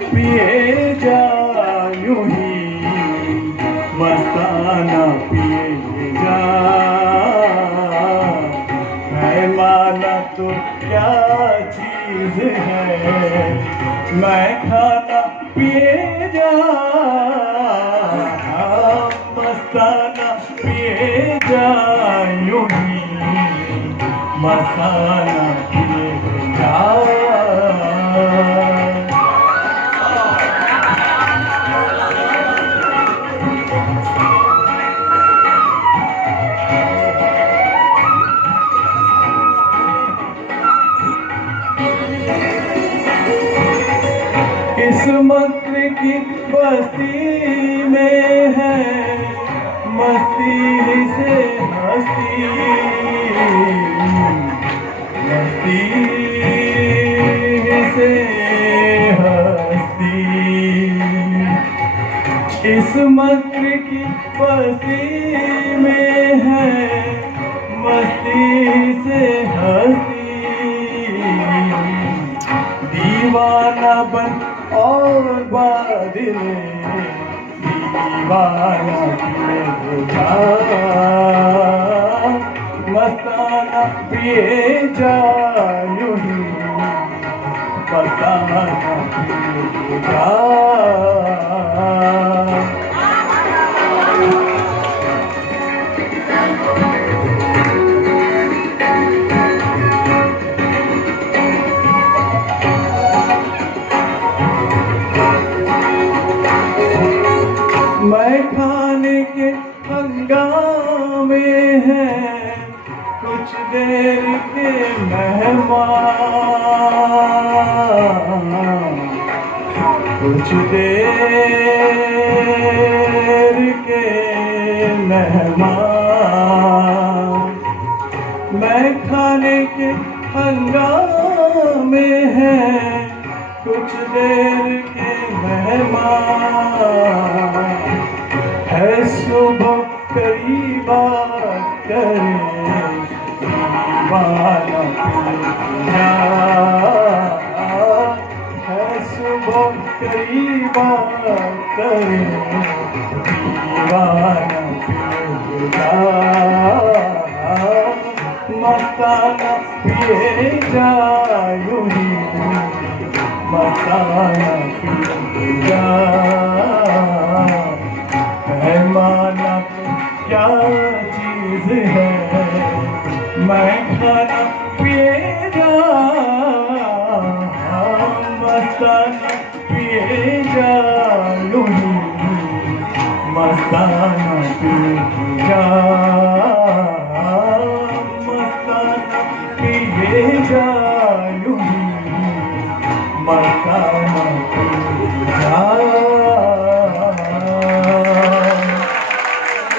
पिए जा यूं ही, मस्ताना पिए जा। मैं माना तो क्या चीज है, मैं खाना पिए जा। मस्ताना पिए जा यूं ही, मस्ताना पिए जा। इस मंत्र की बस्ती में है मस्ती से हस्ती, मस्ती से हस्ती। इस मंत्र की बस्ती में है मस्ती से हस्ती। दीवाना बन और बादल दीवाना पिए जा, मस्ताना पिए जा यूं ही, मस्ताना पिए जा। मैं खाने के हंगामे हैं कुछ देर के मेहमान, कुछ देर के मेहमान। मैं खाने के हंगामे हैं कुछ देर के मेहमान। है सुबह करीब करे दीवाना पिए जा, है सुबह करीब करे दीवाना पिए जा। मस्ताना पिए जा यूं ही, मस्ताना पिए जा। मैं माना क्या चीज है, मैं खाना पिए जा। मस्ताना पिए जा यूं ही, मस्ताना पिए जा। मस्ताना पिए जा यूं ही, मस्ताना